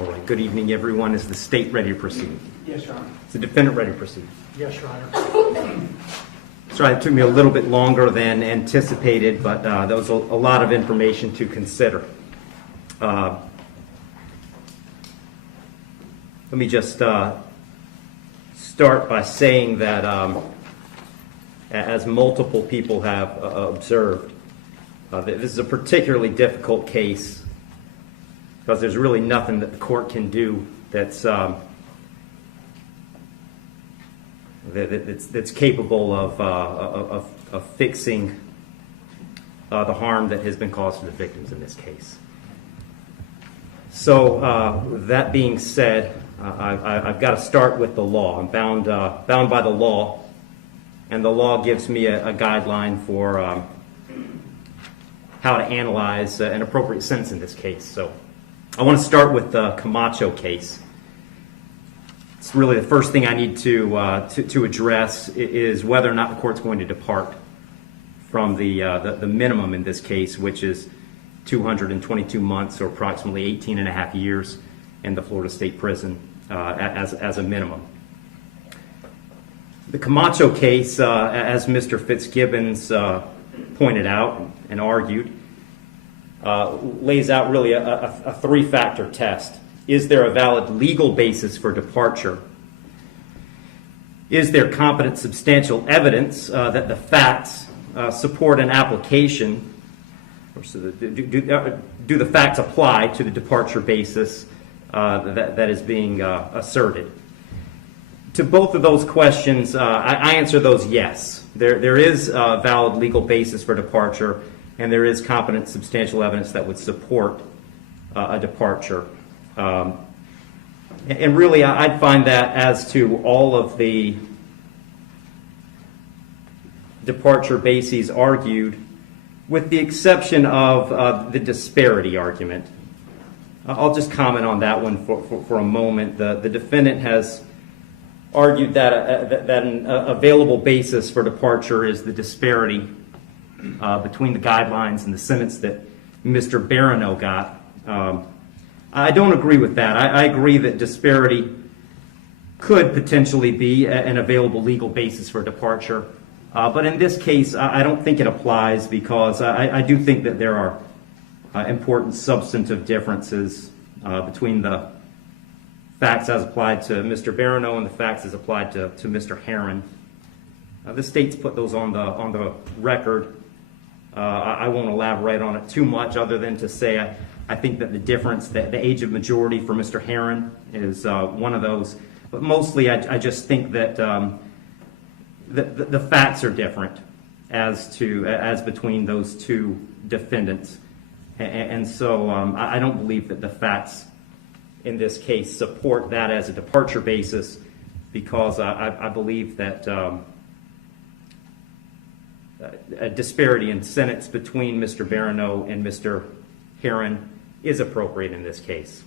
All right, good evening, everyone. Is the state ready to proceed? Yes, Your Honor. Is the defendant ready to proceed? Yes, Your Honor. Sorry, it took me a little bit longer than anticipated, but there was a lot of information to consider. Let me just start by saying that as multiple people have observed, this is a particularly difficult case because there's really nothing that the court can do that's capable of fixing the harm that has been caused to the victims in this case. So that being said, I've got to start with the law. I'm bound by the law, and the law gives me a guideline for how to analyze an appropriate sentence in this case. So I want to start with the Camacho case. It's really the first thing I need to address is whether or not the court's going to depart from the minimum in this case, which is 222 months or approximately 18 and a half years in the Florida State Prison as a minimum. The Camacho case, as Mr. Fitzgibbons pointed out and argued, lays out really a three-factor test. Is there a valid legal basis for departure? Is there competent substantial evidence that the facts support an application? Or so do the facts apply to the departure basis that is being asserted? To both of those questions, I answer those yes. There is a valid legal basis for departure, and there is competent substantial evidence that would support a departure. And really, I'd find that as to all of the departure bases argued, with the exception of the disparity argument. I'll just comment on that one for a moment. The defendant has argued that an available basis for departure is the disparity between the guidelines and the sentence that Mr. Barano got. I don't agree with that. I agree that disparity could potentially be an available legal basis for departure. But in this case, I don't think it applies because I do think that there are important substantive differences between the facts as applied to Mr. Barano and the facts as applied to Mr. Heron. The state's put those on the record. I won't elaborate on it too much other than to say I think that the difference, the age of majority for Mr. Heron is one of those. But mostly I just think that the facts are different as between those two defendants. And so I don't believe that the facts in this case support that as a departure basis because I believe that a disparity in sentence between Mr. Barano and Mr. Heron is appropriate in this case.